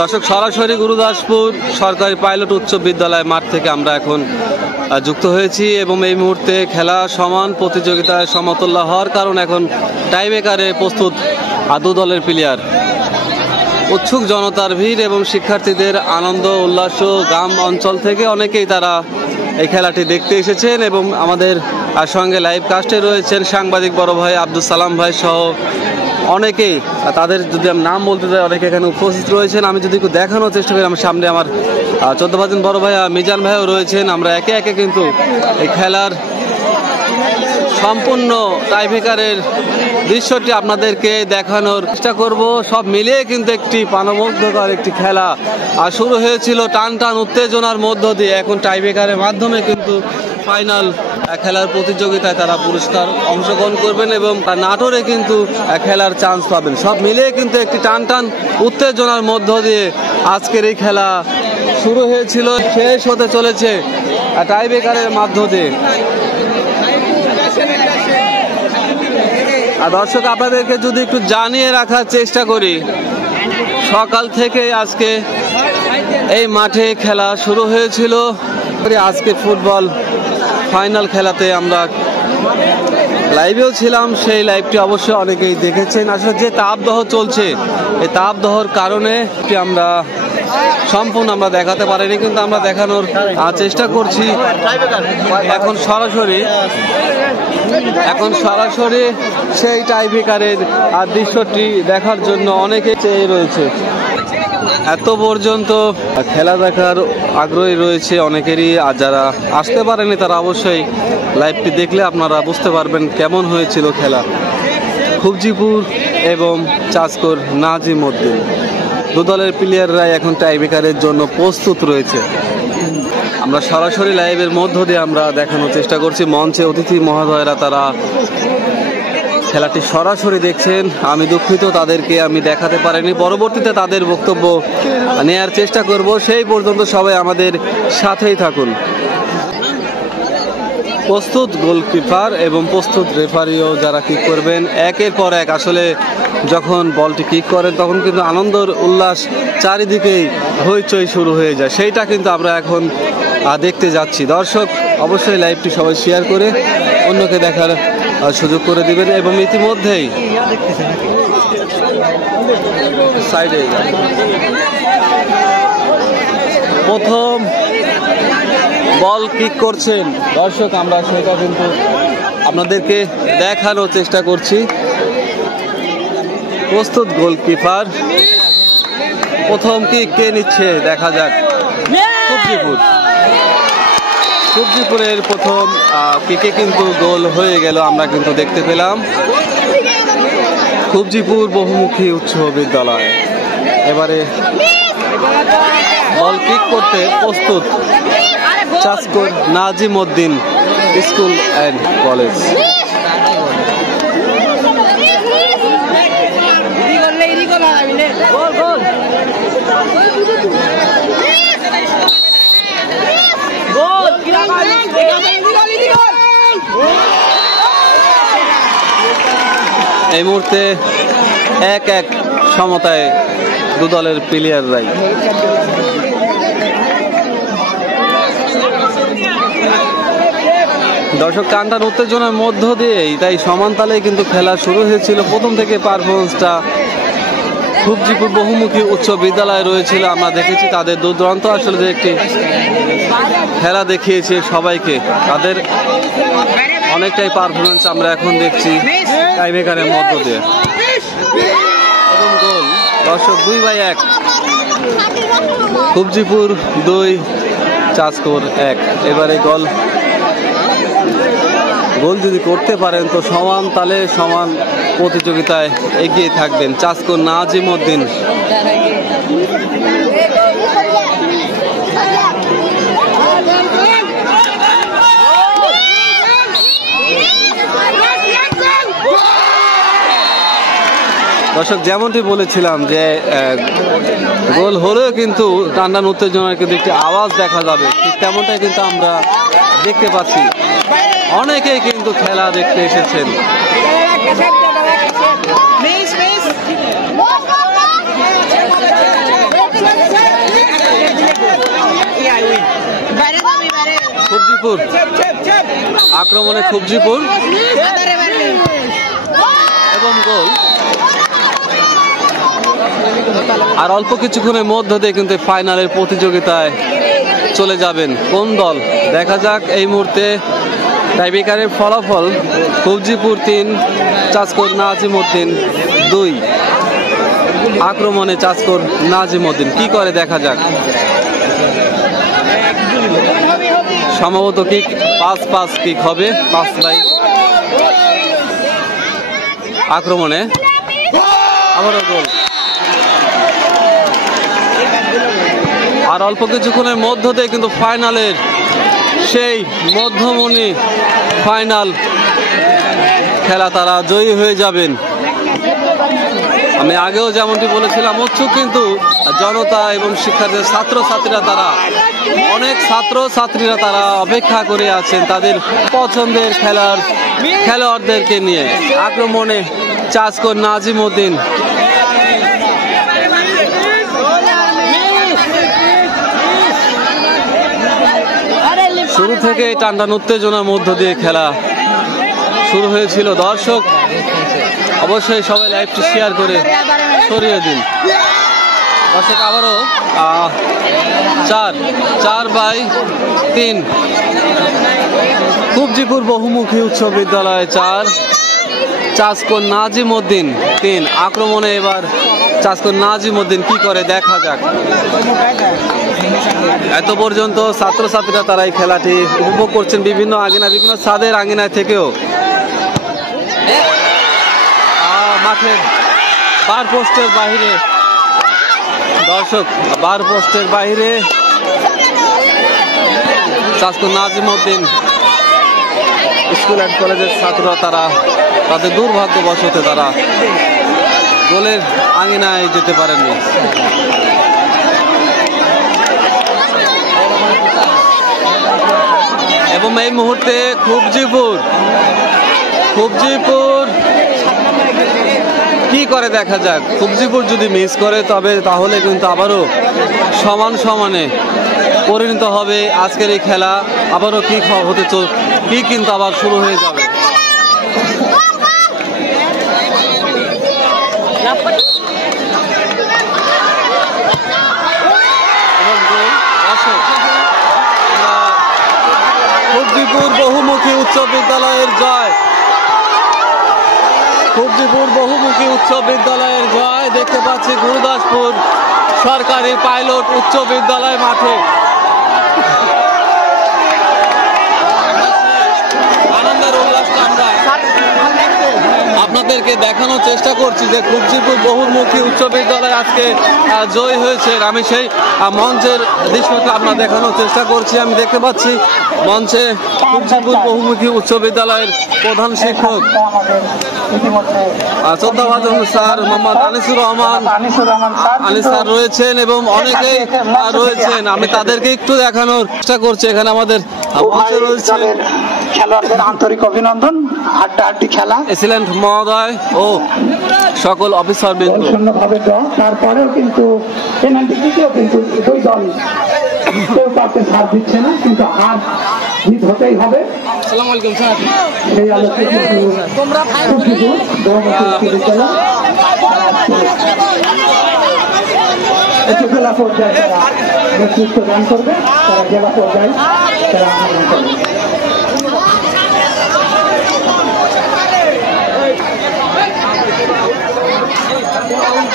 দর্শক, সরাসরি গুরুদাসপুর সরকারি পাইলট উচ্চ বিদ্যালয় মাঠ থেকে আমরা এখন যুক্ত হয়েছি এবং এই মুহূর্তে খেলা সমান প্রতিযোগিতায় সমতুল্য হওয়ার কারণ এখন টাইব্রেকারে প্রস্তুত দু দলের প্লেয়ার। উৎসুক জনতার ভিড় এবং শিক্ষার্থীদের আনন্দ উল্লাস গ্রাম অঞ্চল থেকে অনেকেই তারা এই খেলাটি দেখতে এসেছেন এবং আমাদের সঙ্গে লাইভ কাস্টে রয়েছেন সাংবাদিক বড় ভাই আব্দুল সালাম ভাই সহ অনেকেই। তাদের যদি আমি নাম বলতে চাই, অনেকে এখানে উপস্থিত রয়েছেন। আমি যদি একটু দেখানোর চেষ্টা করি, আমার সামনে আমার 14 বড় ভাই মিজান ভাইও রয়েছেন। আমরা একে একে কিন্তু এই খেলার সম্পূর্ণ টাইব্রেকারের দৃশ্যটি আপনাদেরকে দেখানোর চেষ্টা করব। সব মিলিয়ে কিন্তু একটি প্রাণমুগ্ধকর একটি খেলা আর শুরু হয়েছিল টান টান উত্তেজনার মধ্য দিয়ে। এখন টাইব্রেকারের মাধ্যমে কিন্তু ফাইনাল খেলার প্রতিযোগিতায় তারা পুরস্কার অংশগ্রহণ করবেন এবং নাটোরে কিন্তু খেলার চান্স পাবেন। সব মিলিয়ে কিন্তু একটি টান টান উত্তেজনার মধ্য দিয়ে আজকের এই খেলা শুরু হয়েছিল, শেষ হতে চলেছে টাইব্রেকারের মাধ্য দিয়ে। আর দর্শক, আপনাদেরকে যদি একটু জানিয়ে রাখার চেষ্টা করি, সকাল থেকে আজকে এই মাঠে খেলা শুরু হয়েছিল। আজকে ফুটবল ফাইনাল খেলাতে আমরা লাইভেও ছিলাম, সেই লাইভটি অবশ্যই অনেকেই দেখেছেন। আসলে যে তাপদাহ চলছে, এই তাপদাহর কারণে আমরা সম্পূর্ণ দেখাতে পারিনি, কিন্তু আমরা দেখানোর চেষ্টা করছি। এখন সরাসরি সেই টাইব্রেকারের দৃশ্যটি দেখার জন্য অনেকে চেয়ে রয়েছে। এত পর্যন্ত খেলা দেখার আগ্রহী রয়েছে অনেকেরই। আর যারা আসতে পারেনি তারা অবশ্যই লাইভটি দেখলে আপনারা বুঝতে পারবেন কেমন হয়েছিল খেলা। খুবজিপুর এবং চাষকর নাজিমউদ্দিন দু দলের প্লেয়াররা এখন টাইব্রেকারের জন্য প্রস্তুত রয়েছে। আমরা সরাসরি লাইভের মধ্য দিয়ে আমরা দেখানোর চেষ্টা করছি। মঞ্চে অতিথি মহোদয়রা তারা খেলাটি সরাসরি দেখছেন। আমি দুঃখিত, তাদেরকে আমি দেখাতে পারিনি। পরবর্তীতে তাদের বক্তব্য নেয়ার চেষ্টা করব। সেই পর্যন্ত সবাই আমাদের সাথেই থাকুন। প্রস্তুত গোলকিপার এবং প্রস্তুত রেফারিও যারা কিক করবেন একের পর এক। আসলে যখন বলটি কিক করেন তখন কিন্তু আনন্দর উল্লাস চারিদিকেই হইচই শুরু হয়ে যায়। সেইটা কিন্তু আমরা এখন দেখতে যাচ্ছি। দর্শক, অবশ্যই লাইভটি সবাই শেয়ার করে অন্যকে দেখার সুযোগ করে দিবেন এবং ইতিমধ্যেই সাইডে প্রথম বল কিক করছেন দর্শক, আমরা সেটা কিন্তু আপনাদেরকে দেখানোর চেষ্টা করছি। প্রস্তুত গোলকিপার, প্রথম কিক কে নিচ্ছে দেখা যাক। খুবজিপুরের প্রথম কিকে কিন্তু গোল হয়ে গেল, আমরা কিন্তু দেখতে পেলাম। খুবজিপুর বহুমুখী উচ্চ বিদ্যালয় এবারে বল কিক করতে প্রস্তুত চাষকর নাজিমউদ্দিন স্কুল অ্যান্ড কলেজ। এই মুহূর্তে 1-1 সমতায় দু দলের প্লেয়াররাই। দর্শক, টানটান উত্তেজনার মধ্য দিয়েই তাই সমান তালে কিন্তু খেলা শুরু হয়েছিল। প্রথম থেকে পারফরমেন্সটা খুবজিপুর বহুমুখী উচ্চ বিদ্যালয় রয়েছিল। আমরা দেখেছি তাদের দুর্দান্ত আসলে যে একটি খেলা দেখিয়েছে সবাইকে, তাদের অনেকটাই পারফরমেন্স আমরা এখন দেখছি টাইব্রেকারের মধ্য দিয়ে। প্রথম গোল দর্শক 2-1, খুবজিপুর 2, চাষকর 1। এবারে গোল যদি করতে পারেন তো সমান তালে সমান প্রতিযোগিতায় এগিয়ে থাকবেন চাষকর নাজিমউদ্দিন। দর্শক, যেমনটি বলেছিলাম যে গোল হলেও কিন্তু টান্ডান উত্তেজনার কিন্তু একটি আওয়াজ দেখা যাবে, ঠিক তেমনটাই কিন্তু আমরা দেখতে পাচ্ছি। অনেকেই কিন্তু খেলা দেখতে এসেছেন। খুবজিপুর আক্রমণে খুবজিপুর এবং গোল। আর অল্প কিছুক্ষণের মধ্য দিয়ে কিন্তু ফাইনালের প্রতিযোগিতায় চলে যাবেন কোন দল দেখা যাক। এই মুহূর্তে টাইব্রেকারের ফলাফল খুবজিপুর 3, চাসকোর নাজিমউদ্দিন 2। আক্রমণে চাসকোর নাজিমউদ্দিন কি করে দেখা যাক। সম্ভবত কিক 5-5 কিক হবে 5 আক্রমণে আবারও গোল। আর অল্প কিছুক্ষণের মধ্য দিয়ে কিন্তু ফাইনালের সেই মধ্যমণি ফাইনাল খেলা তারা জয়ী হয়ে যাবেন। আমি আগেও যেমনটি বলেছিলাম উৎসুক কিন্তু জনতা এবং শিক্ষার্থী ছাত্রছাত্রীরা তারা অনেক ছাত্রছাত্রীরা তারা অপেক্ষা করে আছেন তাদের পছন্দের খেলোয়াড়দেরকে নিয়ে। আক্রমণে চাসকোর নাজিমউদ্দিন শুরু থেকে টানটান উত্তেজনার মধ্য দিয়ে খেলা শুরু হয়েছিল। দর্শক অবশ্যই সবাই লাইভটি শেয়ার করে ছড়িয়ে দিন। দর্শক আবারও 4/3 খুবজিপুর বহুমুখী উচ্চ বিদ্যালয় 4, চাসকোর নাজিমউদ্দিন 3। আক্রমণে এবার চাসকোর নাজিমউদ্দিন কি করে দেখা যাক। এত পর্যন্ত ছাত্রছাত্রীরা তারা এই খেলাটি উপভোগ করছেন বিভিন্ন ছাদের আঙিনায় থেকেও। মাঠের বার পোস্টের বাহিরে দর্শক বার পোস্টের বাহিরে চাসকোর নাজিমউদ্দিন স্কুল অ্যান্ড কলেজের ছাত্ররা তারা তাদের দুর্ভাগ্যবশত তারা গোলের আঙিনায় যেতে পারেননি। এবং এই মুহূর্তে খুবজিপুর কি করে দেখা যাক। খুবজিপুর যদি মিস করে তাহলে কিন্তু আবারও সমানে পরিণত হবে আজকের এই খেলা। আবারও কি হতে কি কিন্তু আবার শুরু হয়ে যাবে। খুবজিপুর বহুমুখী উচ্চ বিদ্যালয়ের জয়। খুবজিপুর বহুমুখী উচ্চ বিদ্যালয়ের জয় দেখতে পাচ্ছি গুরুদাসপুর সরকারি পাইলট উচ্চ বিদ্যালয় মাঠে। আনন্দের উল্লাসটা আমরা আপনাদেরকে দেখানোর চেষ্টা করছি যে খুবজিপুর বহুমুখী উচ্চ বিদ্যালয় আজকে জয় হয়েছে। আমি সেই মঞ্চের দৃশ্যটা আপনার দেখানোর চেষ্টা করছি। আমি দেখতে পাচ্ছি মঞ্চে খুবজিপুর বহুমুখী উচ্চ বিদ্যালয়ের প্রধান শিক্ষক শ্রদ্ধাভাজন স্যার মোহাম্মদ আনিসুর রহমান স্যার রয়েছেন এবং অনেকেই রয়েছেন। আমি তাদেরকে একটু দেখানোর চেষ্টা করছি। এখানে আমাদের মঞ্চে রয়েছে খেলোয়াড়দের আন্তরিক অভিনন্দন। হাড্ডাহাড্ডি খেলা এক্সিলেন্ট মহোদয় ও সকল অফিসার বৃন্দ। শূন্যভাবে ড্র, তারপরেও কিন্তু পেনাল্টি দিতেও কিন্তু দুই দল কেউ কাউকে ছাড় দিচ্ছে না, কিন্তু হার জিত হতেই হবে। আসসালামু আলাইকুম স্যার। সেই আলোচনা জেলা পর্যায়ে তারা নেতৃত্ব দান করবে, তারা জেলা পর্যায়ে তারা আন্দোলন করবে।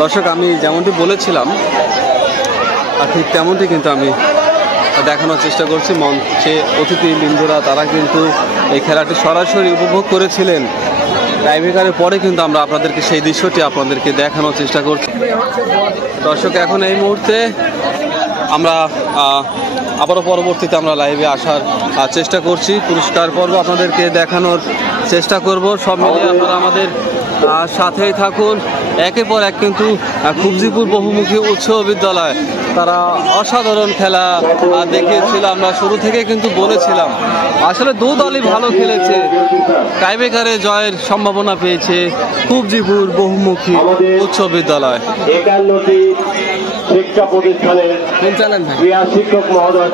দর্শক আমি যেমনটি বলেছিলাম আর ঠিক তেমনটি কিন্তু আমি দেখানোর চেষ্টা করছি। মঞ্চে অতিথিবৃন্দরা তারা কিন্তু এই খেলাটি সরাসরি উপভোগ করেছিলেন। টাইব্রেকারের পরে কিন্তু আমরা আপনাদেরকে সেই দৃশ্যটি আপনাদেরকে দেখানোর চেষ্টা করছি। দর্শক এখন এই মুহূর্তে আমরা আবারও পরবর্তীতে আমরা লাইভে আসার চেষ্টা করছি। পুরস্কার পর্ব আপনাদেরকে দেখানোর চেষ্টা করব। সব মিলিয়ে আপনারা আমাদের সাথেই থাকুন। একের পর এক কিন্তু খুবজিপুর বহুমুখী উচ্চ বিদ্যালয় তারা অসাধারণ খেলা দেখিয়েছিল। আমরা শুরু থেকে কিন্তু বলেছিলাম আসলে দু দলই ভালো খেলেছে। টাইব্রেকারে জয়ের সম্ভাবনা পেয়েছে খুবজিপুর বহুমুখী উচ্চ বিদ্যালয়। 51টি শিক্ষা প্রতিষ্ঠানের ক্রীড়া শিক্ষক মহোদয়